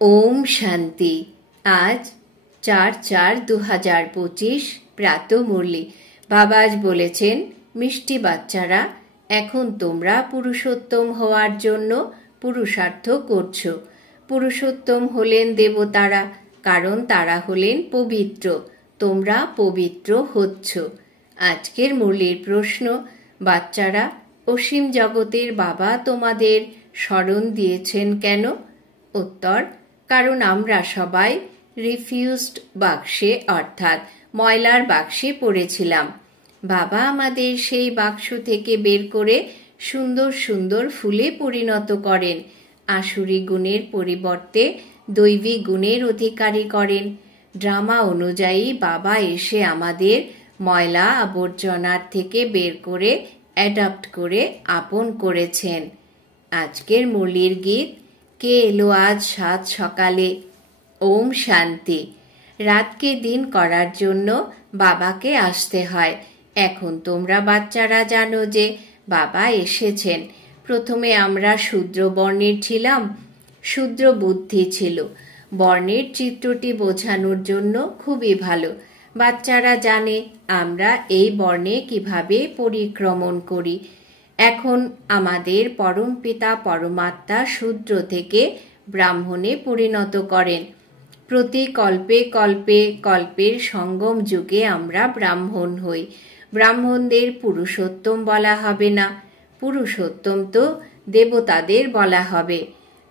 ओम शांति। आज 4/4/2025 প্রাত মুরলি। বাবা আজ বলেছেন, মিষ্টি বাচ্চারা, এখন তোমরা পুরুষোত্তম হওয়ার জন্য পুরুষার্থ করছো। পুরুষোত্তম হলেন দেবতারা, কারণ তারা হলেন পবিত্র। তোমরা পবিত্র হচ্ছ। আজকের মুরলির প্রশ্ন, বাচ্চারা, অসীম জগতের বাবা তোমাদের স্মরণ দিয়েছেন কেন? উত্তর, কারণ আমরা সবাই রিফিউজড বাক্সে অর্থাৎ ময়লার বাক্সে পড়েছিলাম। বাবা আমাদের সেই বাক্স থেকে বের করে সুন্দর সুন্দর ফুলে পরিণত করেন, আসুরি গুণের পরিবর্তে দৈবী গুণের অধিকারী করেন। ড্রামা অনুযায়ী বাবা এসে আমাদের ময়লা আবর্জনার থেকে বের করে অ্যাডাপ্ট করে আপন করেছেন। আজকের মুরলির গীত, কে এলো আজ সাত সকালে। ওম শান্তি। রাতকে দিন করার জন্য বাবাকে আসতে হয়। এখন তোমরা বাচ্চারা জানো যে বাবা এসেছেন। প্রথমে আমরা শূদ্র বর্ণের ছিলাম, শূদ্র বুদ্ধি ছিল। বর্ণের চিত্রটি বোঝানোর জন্য খুবই ভালো। বাচ্চারা জানে আমরা এই বর্ণে কিভাবে পরিক্রমণ করি। এখন আমাদের পরম পিতা পরমাত্মা শূদ্র থেকে ব্রাহ্মণে পরিণত করেন। প্রতি কল্পে কল্পে কল্পের সঙ্গম যুগে আমরা ব্রাহ্মণ হই। ব্রাহ্মণদের পুরুষোত্তম বলা হবে না, পুরুষোত্তম তো দেবতাদের বলা হবে।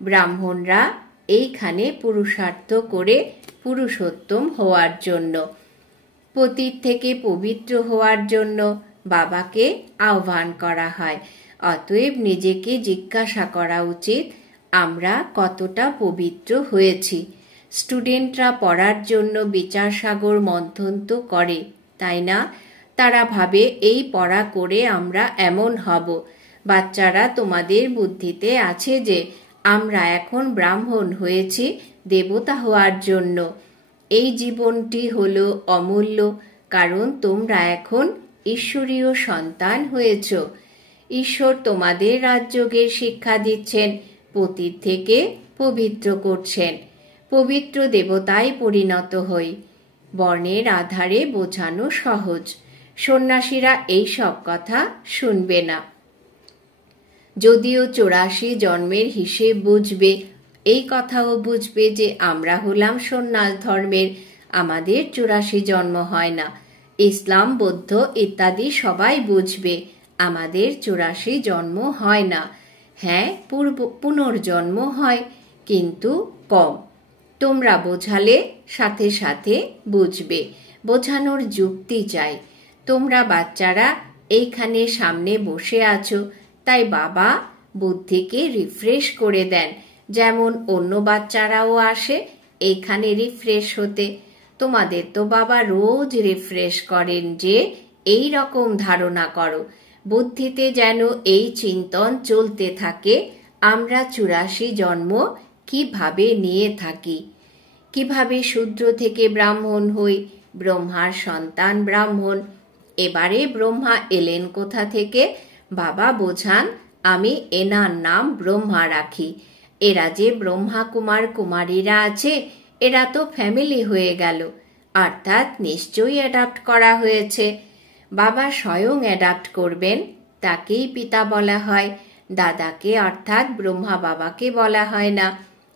ব্রাহ্মণরা এইখানে পুরুষার্থ করে পুরুষোত্তম হওয়ার জন্য, পতিত থেকে পবিত্র হওয়ার জন্য বাবাকে আহ্বান করা হয়। অতএব নিজেকে জিজ্ঞাসা করা উচিত, আমরা কতটা পবিত্র হয়েছি। স্টুডেন্টরা পড়ার জন্য বিচার সাগর মন্থন তো করে, তাই না? তারা ভাবে এই পড়া করে আমরা এমন হব। বাচ্চারা, তোমাদের বুদ্ধিতে আছে যে আমরা এখন ব্রাহ্মণ হয়েছি দেবতা হওয়ার জন্য। এই জীবনটি হলো অমূল্য, কারণ তোমরা এখন ঈশ্বরীয় সন্তান হয়েছ। ঈশ্বর তোমাদের রাজযোগের শিক্ষা দিচ্ছেন, পতিত থেকে পবিত্র করছেন। পবিত্র দেবতায় পরিণত হই। বর্ণের আধারে বোঝানো সহজ। সন্ন্যাসীরা এই সব কথা শুনবে না। যদিও 84 জন্মের হিসেব বুঝবে, এই কথাও বুঝবে যে আমরা হলাম সন্ন্যাস ধর্মের, আমাদের 84 জন্ম হয় না। ইসলাম, বৌদ্ধ ইত্যাদি সবাই বুঝবে আমাদের 84 জন্ম হয় না। হ্যাঁ, পুনর্জন্ম হয়, কিন্তু কম। তোমরা বোঝালে সাথে সাথে বুঝবে। বোঝানোর যুক্তি চাই। তোমরা বাচ্চারা এইখানে সামনে বসে আছো, তাই বাবা বুদ্ধিকে রিফ্রেশ করে দেন। যেমন অন্য বাচ্চারাও আসে এইখানে রিফ্রেশ হতে। তোমাদের তো বাবা রোজ রিফ্রেশ করেন যে এই রকম ধারণা করো। বুদ্ধিতে যেন এই চিন্তন চলতে থাকে, আমরা 84 জন্ম কিভাবে নিয়ে থাকি, কিভাবে শূদ্র থেকে ব্রাহ্মণ হই। ব্রহ্মার সন্তান ব্রাহ্মণ। এবারে ব্রহ্মা এলেন কোথা থেকে? বাবা বোঝান, আমি এনার নাম ব্রহ্মা রাখি। এরা যে ব্রহ্মা কুমার কুমারীরা আছে, এরা তো ফ্যামিলি হয়ে গেল, অর্থাৎ নিশ্চয়ই অ্যাডাপ্ট করা হয়েছে। বাবা স্বয়ং অ্যাডাপ্ট করবেন, তাকেই পিতা বলা হয়। দাদাকে অর্থাৎ ব্রহ্মা বাবাকে বলা হয় না,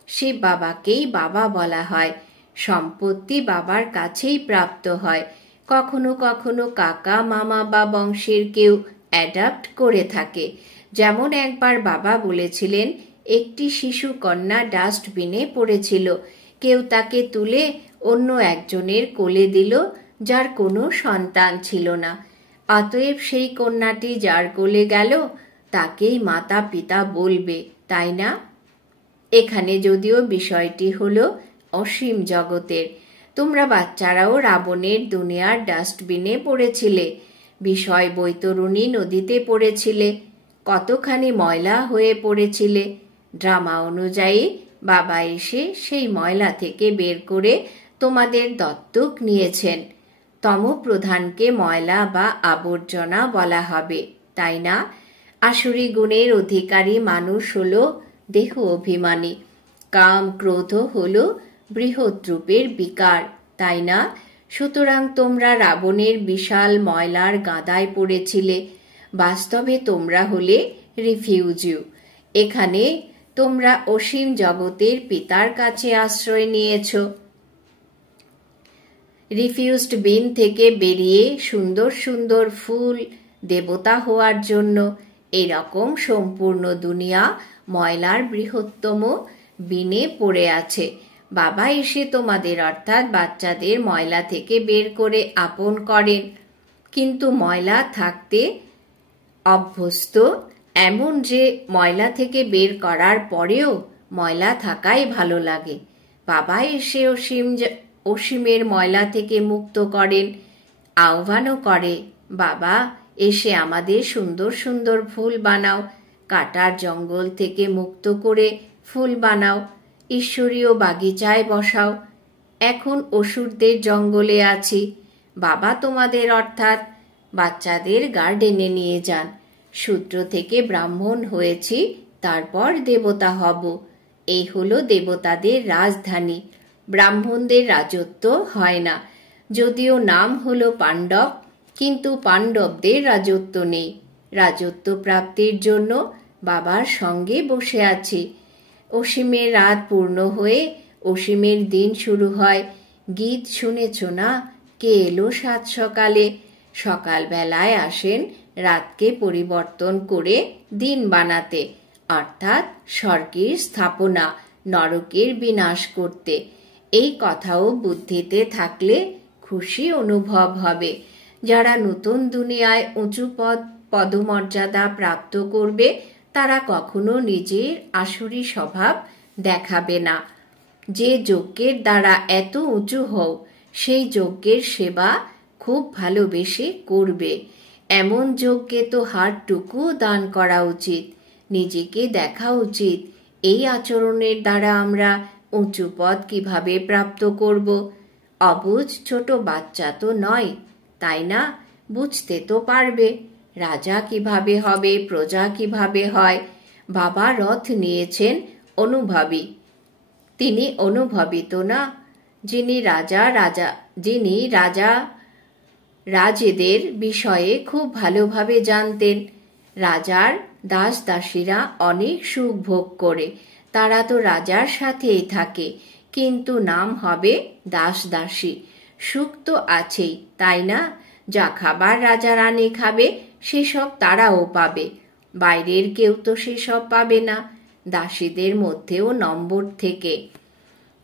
শিব বাবাকেই বাবা বলা হয়। সম্পত্তি বাবার কাছেই প্রাপ্ত হয়। কখনো কখনো কাকা, মামা বা বংশের কেউ অ্যাডাপ্ট করে থাকে। যেমন একবার বাবা বলেছিলেন, একটি শিশু কন্যা ডাস্টবিনে পড়েছিল। কেউ তাকে তুলে অন্য একজনের কোলে দিল, যার কোনো সন্তান ছিল না। অতএব সেই কন্যাটি যার কোলে গেল, তাকেই মাতা পিতা বলবে, তাই না? এখানে যদিও বিষয়টি হলো অসীম জগতের। তোমরা বাচ্চারাও রাবণের দুনিয়ার ডাস্টবিনে পড়েছিলে। বিষয় বৈতরণী নদীতে পড়েছিলে। কতখানি ময়লা হয়ে পড়েছিলে। ড্রামা অনুযায়ী বাবা এসে সেই ময়লা থেকে বের করে তোমাদের দত্তক নিয়েছেন। তমপ্রধানকে ময়লা বা আবর্জনা বলা হবে, তাই না? আসুরি গুণের অধিকারী মানুষ হলো দেহ অভিমানী। কাম ক্রোধ হলো বৃহৎ রূপের বিকার, তাই না? সুতরাং তোমরা রাবণের বিশাল ময়লার গাদায় পড়েছিলে। বাস্তবে তোমরা হলে রিফিউজিউ। এখানে তোমরা অসীম জগতের পিতার কাছে আশ্রয় নিয়েছ। রিফিউজড বিন থেকে বেরিয়ে সুন্দর সুন্দর ফুল দেবতা হওয়ার জন্য এরকম সম্পূর্ণ দুনিয়া ময়লার বৃহত্তম বিনে পড়ে আছে। বাবা এসে তোমাদের অর্থাৎ বাচ্চাদের ময়লা থেকে বের করে আপন করেন, কিন্তু ময়লা থাকতে অভ্যস্ত, এমন যে ময়লা থেকে বের করার পরেও ময়লা থাকাই ভালো লাগে। বাবা এসে অসীমের ময়লা থেকে মুক্ত করেন, আহ্বানও করে, বাবা এসে আমাদের সুন্দর সুন্দর ফুল বানাও, কাটার জঙ্গল থেকে মুক্ত করে ফুল বানাও, ঈশ্বরীয় বাগিচায় বসাও। এখন অসুরদের জঙ্গলে আছি, বাবা তোমাদের অর্থাৎ বাচ্চাদের গার্ডেনে নিয়ে যান। শূদ্র থেকে ব্রাহ্মণ হয়েছি, তারপর দেবতা হব। এই হলো দেবতাদের রাজধানী। ব্রাহ্মণদের রাজত্ব হয় না, যদিও নাম হলো পাণ্ডব, কিন্তু পাণ্ডবদের রাজত্ব নেই। রাজত্ব প্রাপ্তির জন্য বাবার সঙ্গে বসে আছি। অসীমের রাত পূর্ণ হয়ে অসীমের দিন শুরু হয়। গীত শুনেছ না? কে এলো সাত সকালে? সকালবেলায় আসেন রাতকে পরিবর্তন করে দিন বানাতে, অর্থাৎ স্বর্গের স্থাপনা, নরকের বিনাশ করতে। এই কথাও বুদ্ধিতে থাকলে খুশি অনুভব হবে। যারা নতুন দুনিয়ায় উঁচু পদমর্যাদা প্রাপ্ত করবে, তারা কখনো নিজের আসুরি স্বভাব দেখাবে না। যে যজ্ঞের দ্বারা এত উঁচু হও, সেই যজ্ঞের সেবা খুব ভালোবেসে করবে। এমন যজ্ঞে তো হাড়টুকু দান করা উচিত। নিজেকে দেখা উচিত, এই আচরণের দ্বারা আমরা উঁচু পদ কিভাবে প্রাপ্ত করব। অবুঝ ছোট বাচ্চা তো নয়, তাই না? বুঝতে তো পারবে রাজা কিভাবে হবে, প্রজা কিভাবে হয়। বাবা রথ নিয়েছেন অনুভবী, তিনি অনুভবিত না। যিনি রাজা রাজেদের বিষয়ে খুব ভালোভাবে জানতেন। রাজার দাস দাসীরা অনেক সুখ ভোগ করে, তারা তো রাজার সাথেই থাকে, কিন্তু নাম হবে দাস দাসী। সুখ তো আছেই, তাই না? যা খাবার রাজা রানী খাবে সেসব তারাও পাবে, বাইরের কেউ তো সেসব পাবে না। দাসীদের মধ্যেও নম্বর থেকে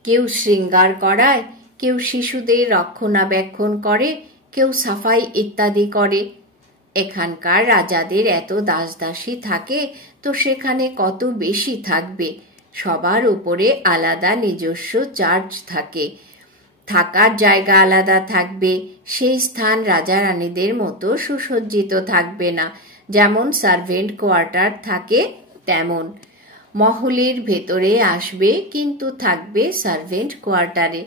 কেউ শৃঙ্গার করায়, কেউ শিশুদের রক্ষণাবেক্ষণ করে, কেউ সাফাই ইত্যাদি করে। এখানকার রাজাদের এত দাস দাসী থাকে, তো সেখানে কত বেশি থাকবে। সবার উপরে আলাদা নিজস্ব চার্জ থাকে, থাকার জায়গা আলাদা থাকবে। সেই স্থান রাজা রানীদের মতো সুসজ্জিত থাকবে না। যেমন সার্ভেন্ট কোয়ার্টার থাকে তেমন। মহলের ভেতরে আসবে, কিন্তু থাকবে সার্ভেন্ট কোয়ার্টারে।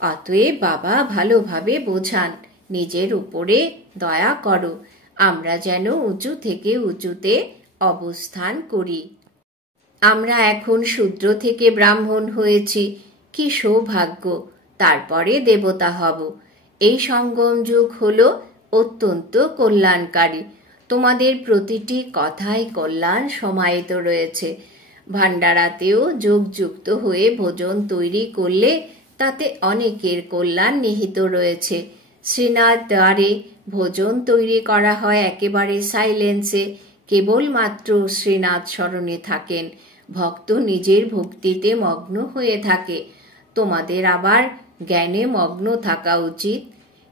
অতএব বাবা ভালোভাবে বোঝান, নিজের উপরে দয়া করো, আমরা যেন উঁচু থেকে উঁচুতে অবস্থান করি। আমরা এখন শূদ্র থেকে ব্রাহ্মণ হয়েছি, কি সৌভাগ্য! তারপরে দেবতা হব। এই সঙ্গম যুগ হলো অত্যন্ত কল্যাণকারী। তোমাদের প্রতিটি কথায় কল্যাণ সমাহিত রয়েছে। ভান্ডারাতেও যোগযুক্ত হয়ে ভোজন তৈরি করলে তাতে অনেকের কল্যাণ নিহিত রয়েছে। শ্রীনাথ দ্বারে ভোজন তৈরি করা হয় একেবারে সাইলেন্সে, কেবলমাত্র শ্রীনাথ স্মরণে থাকেন। ভক্ত নিজের ভক্তিতে মগ্ন হয়ে থাকে। তোমাদের আবার জ্ঞানে মগ্ন থাকা উচিত।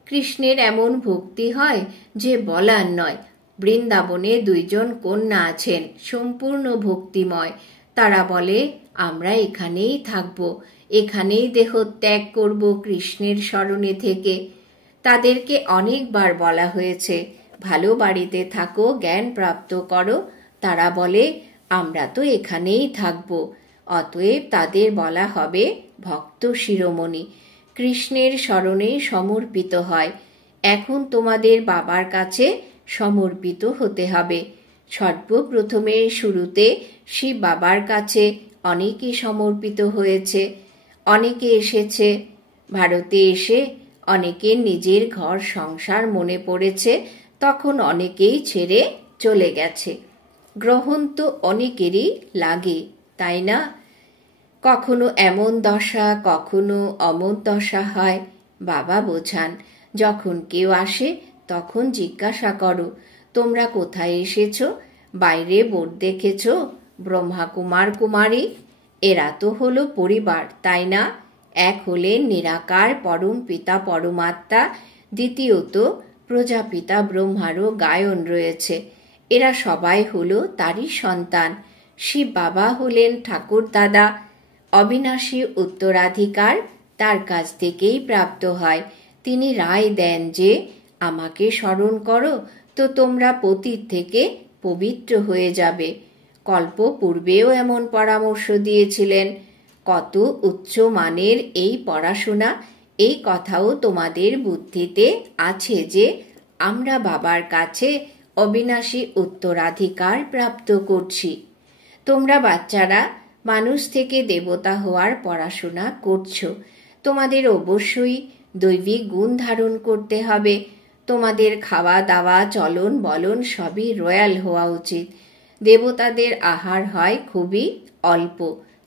কৃষ্ণের এমন ভক্তি হয় যে বলার নয়। বৃন্দাবনে 2 কন্যা আছেন, সম্পূর্ণ ভক্তিময়। তারা বলে, আমরা এখানেই থাকব, এখানেই দেহ ত্যাগ করব কৃষ্ণের স্মরণে থেকে। তাদেরকে অনেকবার বলা হয়েছে, ভালো বাড়িতে থাকো, জ্ঞান প্রাপ্ত করো। তারা বলে, আমরা তো এখানেই থাকব। অতএব তাদের বলা হবে ভক্ত শিরোমণি, কৃষ্ণের স্মরণে সমর্পিত হয়। এখন তোমাদের বাবার কাছে সমর্পিত হতে হবে। সর্বপ্রথমে শুরুতে শিব বাবার কাছে অনেকে সমর্পিত হয়েছে, অনেকে এসেছে। ভারতে এসে অনেকের নিজের ঘর সংসার মনে পড়েছে, তখন অনেকেই ছেড়ে চলে গেছে। গ্রহণ তো অনেকেরই লাগে, তাই না? কখনো এমন দশা, কখনো অমন দশা হয়। বাবা বোঝান, যখন কেউ আসে তখন জিজ্ঞাসা করো, তোমরা কোথায় এসেছো? বাইরে বোর্ড দেখেছ ব্রহ্মা কুমার কুমারী, এরা তো হলো পরিবার, তাই না? এক হলেন নিরাকার পরম পিতা পরমাত্মা, দ্বিতীয়ত প্রজাপিতা ব্রহ্মারও গায়ন রয়েছে, এরা সবাই হলো তারই সন্তান। শিব বাবা হলেন ঠাকুর দাদা, অবিনাশী উত্তরাধিকার তার কাছ থেকেই প্রাপ্ত হয়। তিনি রায় দেন যে আমাকে স্মরণ করো তো তোমরা পতিত থেকে পবিত্র হয়ে যাবে। কল্প পূর্বেও এমন পরামর্শ দিয়েছিলেন। কত উচ্চ মানের এই পড়াশোনা, এই কথাও তোমাদের বুদ্ধিতে আছে যে আমরা বাবার কাছে অবিনাশী উত্তরাধিকার প্রাপ্ত করছি। তোমরা বাচ্চারা মানুষ থেকে দেবতা হওয়ার পড়াশোনা করছো, তোমাদের অবশ্যই দৈবিক গুণ ধারণ করতে হবে। তোমাদের খাওয়া দাওয়া চলন বলন সবই রয়্যাল হওয়া উচিত। দেবতাদের আহার হয় খুবই অল্প,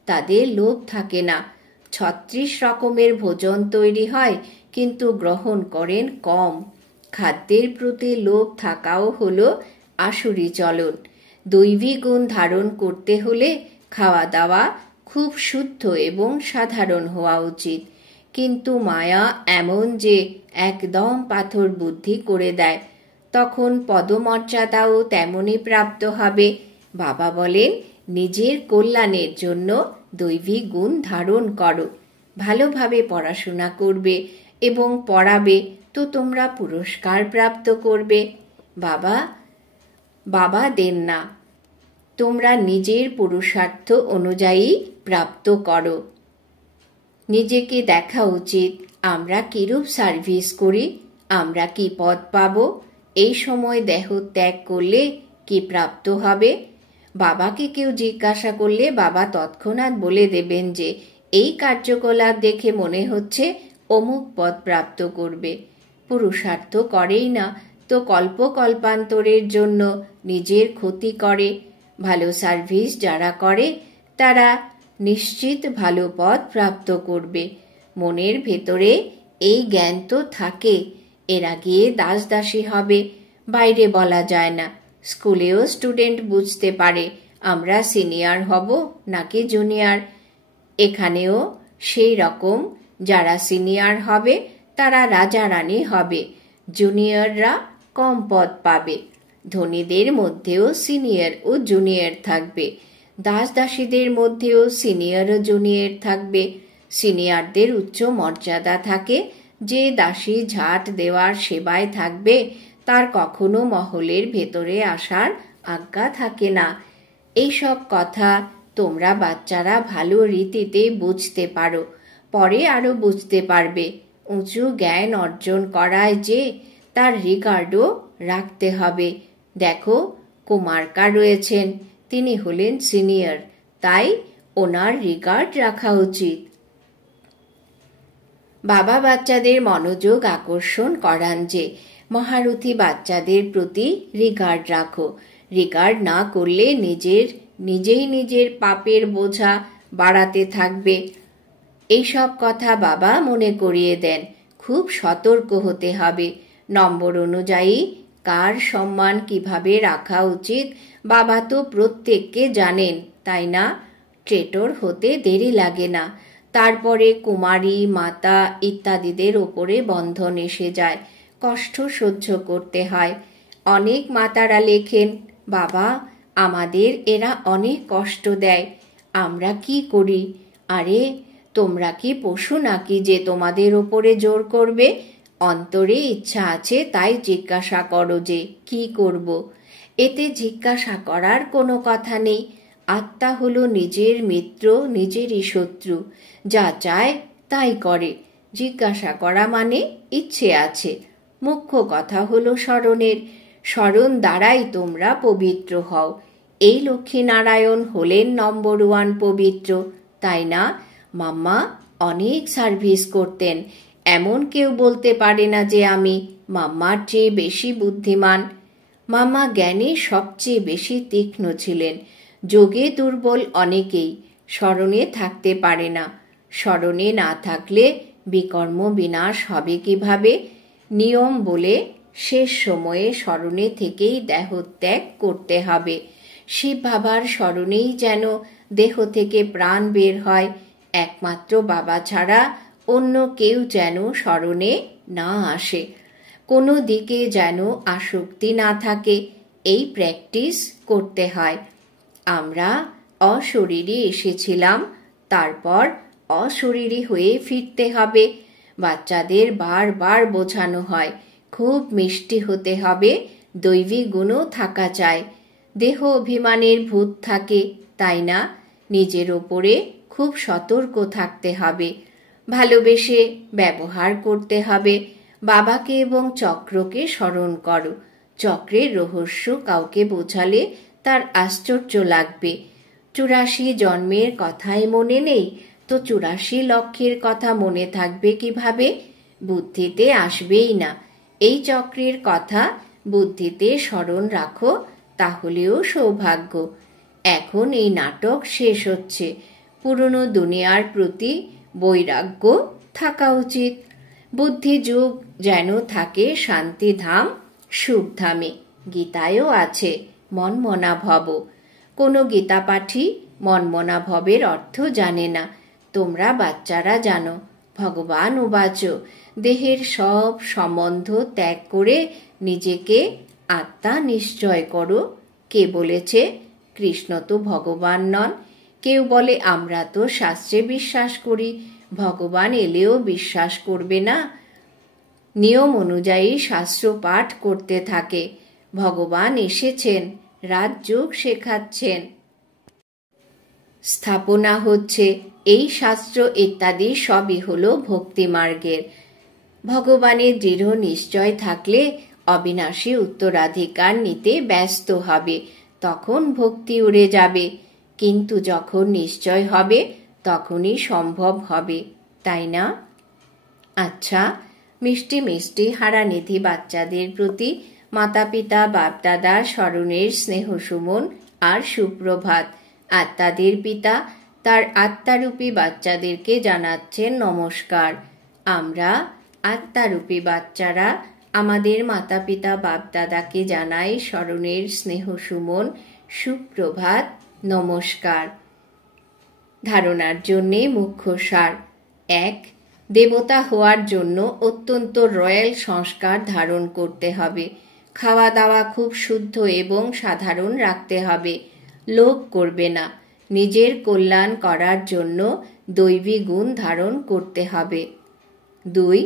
তাদের লোভ থাকে না। 36 রকমের ভোজন তৈরি হয়, কিন্তু গ্রহণ করেন কম। খাদ্যের প্রতি লোভ থাকাও হলো আসুরি চলন। দৈবী গুণ ধারণ করতে হলে খাওয়া দাওয়া খুব শুদ্ধ এবং সাধারণ হওয়া উচিত। কিন্তু মায়া এমন যে একদম পাথর বুদ্ধি করে দেয়, তখন পদমর্যাদাও তেমনই প্রাপ্ত হবে। বাবা বলেন, নিজের কল্যাণের জন্য দৈবিক গুণ ধারণ করো। ভালোভাবে পড়াশোনা করবে এবং পড়াবে তো তোমরা পুরস্কার প্রাপ্ত করবে। বাবা দেন না, তোমরা নিজের পুরুষার্থ অনুযায়ী প্রাপ্ত করো। নিজেকে দেখা উচিত, আমরা কিরূপ সার্ভিস করি, আমরা কি পদ পাব, এই সময় দেহ ত্যাগ করলে কি প্রাপ্ত হবে। বাবাকে কেউ জিজ্ঞাসা করলে বাবা তৎক্ষণাৎ বলে দেবেন যে এই কার্যকলাপ দেখে মনে হচ্ছে অমুক পদ প্রাপ্ত করবে। পুরুষার্থ করেই না তো কল্পকল্পান্তরের জন্য নিজের ক্ষতি করে। ভালো সার্ভিস যারা করে তারা নিশ্চিত ভালো পদ প্রাপ্ত করবে। মনের ভেতরে এই জ্ঞান তো থাকে, এরা গিয়ে দাসদাসী হবে, বাইরে বলা যায় না। স্কুলেও স্টুডেন্ট বুঝতে পারে আমরা সিনিয়র হব নাকি জুনিয়র। এখানেও সেই রকম, যারা সিনিয়র হবে তারা রাজা রানী হবে, জুনিয়ররা কম পদ পাবে। ধনীদের মধ্যেও সিনিয়র ও জুনিয়র থাকবে, দাসদাসীদের মধ্যেও সিনিয়র ও জুনিয়র থাকবে। সিনিয়রদের উচ্চ মর্যাদা থাকে, যে দাসী ঝাঁট দেওয়ার সেবায় থাকবে তার কখনো মহলের ভেতরে আসার আজ্ঞা থাকে না। এইসব কথা তোমরা বাচ্চারা ভালো রীতিতে বুঝতে পারো, পরে আরো বুঝতে পারবে। উঁচু জ্ঞান অর্জন করায় যে তার রিগার্ডও রাখতে হবে। দেখো, কুমারকা রয়েছেন, তিনি হলেন সিনিয়র, তাই ওনার রিগার্ড রাখা উচিত। বাবা বাচ্চাদের মনোযোগ আকর্ষণ করান যে মহারথী বাচ্চাদের প্রতি রিগার্ড রাখো। রিগার্ড না করলে নিজেই নিজের পাপের বোঝা বাড়াতে থাকবে। এইসব কথা বাবা মনে করিয়ে দেন। খুব সতর্ক হতে হবে। নম্বর অনুযায়ী কার সম্মান কিভাবে রাখা উচিত বাবা তো প্রত্যেককে জানেন, তাই না? ট্রেটর হতে দেরি লাগে না। তারপরে কুমারী, মাতা ইত্যাদিদের ওপরে বন্ধন এসে যায়, কষ্ট সহ্য করতে হয়। অনেক মাতারা লেখেন, বাবা আমাদের এরা অনেক কষ্ট দেয়, আমরা কি করি? আরে তোমরা কি পশু নাকি যে তোমাদের ওপরে জোর করবে? অন্তরে ইচ্ছা আছে তাই জিজ্ঞাসা করো যে কি করব। এতে জিজ্ঞাসা করার কোনো কথা নেই। আত্মা হলো নিজের মিত্র, নিজেরই শত্রু, যা চায় তাই করে। জিজ্ঞাসা করা মানে ইচ্ছে আছে। মুখ্য কথা হলো স্মরণের। স্মরণ দ্বারাই তোমরা পবিত্র হও। এই লক্ষ্মীনারায়ণ হলেন নম্বর 1 পবিত্র, তাই না? মাম্মা অনেক সার্ভিস করতেন, এমন কেউ বলতে পারে না যে আমি মাম্মার চেয়ে বেশি বুদ্ধিমান। মাম্মা জ্ঞানে সবচেয়ে বেশি তীক্ষ্ণ ছিলেন। যোগে দুর্বল অনেকেই, স্মরণে থাকতে পারে না। স্মরণে না থাকলে বিকর্ম বিনাশ হবে কিভাবে? নিয়ম বলে শেষ সময়ে স্মরণে থেকেই দেহত্যাগ করতে হবে। শিব বাবার স্মরণেই যেন দেহ থেকে প্রাণ বের হয়। একমাত্র বাবা ছাড়া অন্য কেউ যেন স্মরণে না আসে। কোনো দিকে যেন আসক্তি না থাকে, এই প্র্যাকটিস করতে হয়। আমরা অশরীরী এসেছিলাম, তারপর অশরীরী হয়ে ফিরতে হবে। বাচ্চাদের বারবার বোঝানো হয়, খুব মিষ্টি হতে হবে, দৈবী গুণও থাকা চাই। দেহ অভিমানের ভূত থাকে, তাই না? নিজের ওপরে খুব সতর্ক থাকতে হবে, ভালোবেসে ব্যবহার করতে হবে। বাবাকে এবং চক্রকে স্মরণ করো। চক্রের রহস্য কাউকে বোঝালে তার আশ্চর্য লাগবে। 84 জন্মের কথাই মনে নেই তো 84 লক্ষের কথা মনে থাকবে কিভাবে? বুদ্ধিতে আসবেই না। এই চক্রের কথা বুদ্ধিতে স্মরণ রাখো, তাহলেও সৌভাগ্য। এখন এই নাটক শেষ হচ্ছে। পুরনো দুনিয়ার প্রতি বৈরাগ্য থাকা উচিত। বুদ্ধিযুগ যেন থাকে শান্তিধাম সুখধামে। গীতায়ও আছে মনমনা ভব। কোনো গীতা পাঠী মনমনা ভবের অর্থ জানে না। তোমরা বাচ্চারা জানো। ভগবান উবাচ, দেহের সব সম্বন্ধ ত্যাগ করে নিজেকে আত্মা নিশ্চয় করো। কে বলেছে? কৃষ্ণ তো ভগবান নন। কেউ বলে আমরা তো শাস্ত্রে বিশ্বাস করি, ভগবান এলেও বিশ্বাস করবে না। নিয়ম অনুযায়ী শাস্ত্র পাঠ করতে থাকে। ভগবান এসেছেন, রাজযোগ শেখাচ্ছেন, স্থাপনা হচ্ছে। এই শাস্ত্র ইত্যাদি সবই হলো ভক্তি মার্গের। ভগবানের দৃঢ় নিশ্চয় থাকলে অবিনাশী উত্তরাধিকার নিতে ব্যস্ত হবে, তখন ভক্তি উড়ে যাবে। কিন্তু যখন নিশ্চয় হবে তখনই সম্ভব হবে, তাই না? আচ্ছা, মিষ্টি মিষ্টি হারানিধি বাচ্চাদের প্রতি মাতা পিতা বাপদাদার স্মরণের স্নেহ সুমন আর সুপ্রভাত। আত্মাদের পিতা তার আত্মারূপী বাচ্চাদেরকে জানাচ্ছেন নমস্কার। আমরা আত্মারূপী বাচ্চারা আমাদের মাতা পিতা বাপদাদাকে জানাই স্মরণের স্নেহ সুমন, সুপ্রভাত, নমস্কার। ধারণার জন্যে মুখ্য সার। 1. দেবতা হওয়ার জন্য অত্যন্ত রয়্যাল সংস্কার ধারণ করতে হবে। খাওয়া দাওয়া খুব শুদ্ধ এবং সাধারণ রাখতে হবে। লোভ করবে না। নিজের কল্যাণ করার জন্য দৈবী গুণ ধারণ করতে হবে। 2.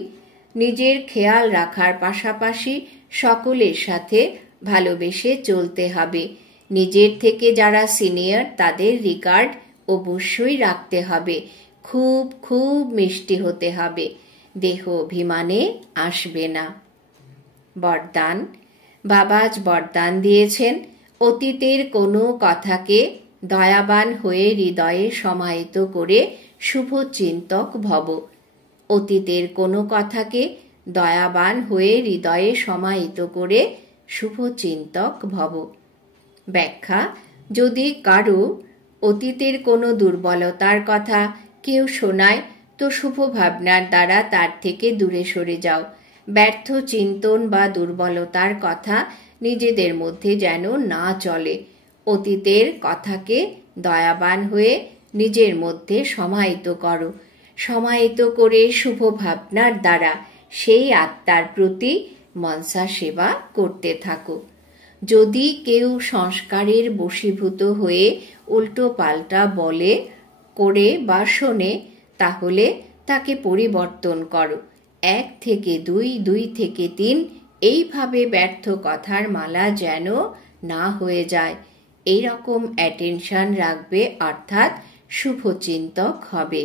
নিজের খেয়াল রাখার পাশাপাশি সকলের সাথে ভালোবেসে চলতে হবে। নিজের থেকে যারা সিনিয়র তাদের রিগার্ড অবশ্যই রাখতে হবে। খুব খুব মিষ্টি হতে হবে। দেহ অভিমানে আসবে না। বরদান। বাবাজ বরদান দিয়েছেন, অতীতের কোনো কথাকে দয়াবান হয়ে হৃদয়ে সমাহিত করে শুভ চিন্তক ভব। অতীতের কোনো কথাকে দয়াবান হয়ে হৃদয়ে সমাহিত করে শুভ চিন্তক ভব। ব্যাখ্যা: যদি কারো অতীতের কোনো দুর্বলতার কথা কেউ শোনায় তো শুভ ভাবনার দ্বারা তার থেকে দূরে সরে যাও। ব্যর্থ চিন্তন বা দুর্বলতার কথা নিজেদের মধ্যে যেন না চলে। অতীতের কথাকে দয়াবান হয়ে নিজের মধ্যে সমাহিত করো। সমাহিত করে শুভ ভাবনার দ্বারা সেই আত্মার প্রতি মনসা সেবা করতে থাকো। যদি কেউ সংস্কারের বশীভূত হয়ে উল্টো পাল্টা বলে, করে বা শোনে, তাহলে তাকে পরিবর্তন করো। 1 থেকে 2, 2 থেকে 3, এইভাবে ব্যর্থ কথার মালা যেন না হয়ে যায়। এইরকম অ্যাটেনশন রাখবে, অর্থাৎ শুভচিন্তক হবে।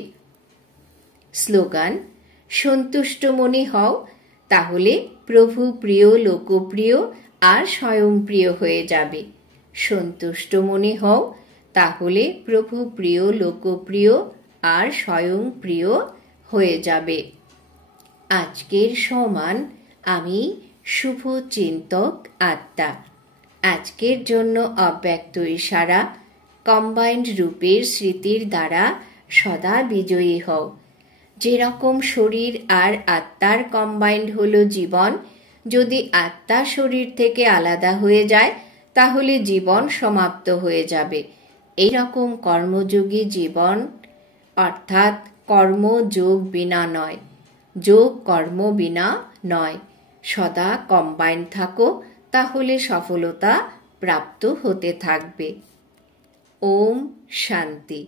স্লোগান: সন্তুষ্ট মনে হও, তাহলে প্রভু প্রিয়, লোকপ্রিয় আর স্বয়ংপ্রিয় হয়ে যাবে। সন্তুষ্ট মনে হও, তাহলে প্রভু প্রিয়, লোকপ্রিয় আর স্বয়ং প্রিয় হয়ে যাবে। আজকের সমান আমি শুভ চিন্তক আত্মা। আজকের জন্য অব্যক্ত ইশারা, কম্বাইন্ড রূপের স্মৃতির দ্বারা সদা বিজয়ী হও। যেরকম শরীর আর আত্মার কম্বাইন্ড হলো জীবন, যদি আত্মা শরীর থেকে আলাদা হয়ে যায় তাহলে জীবন সমাপ্ত হয়ে যাবে। এইরকম কর্মযোগী জীবন, অর্থাৎ কর্মযোগ বিনা নয়, যোগ কর্ম বিনা নয়। সদা কম্বাইন্ড থাকো, তাহলে সফলতা প্রাপ্ত হতে থাকবে। ওম শান্তি।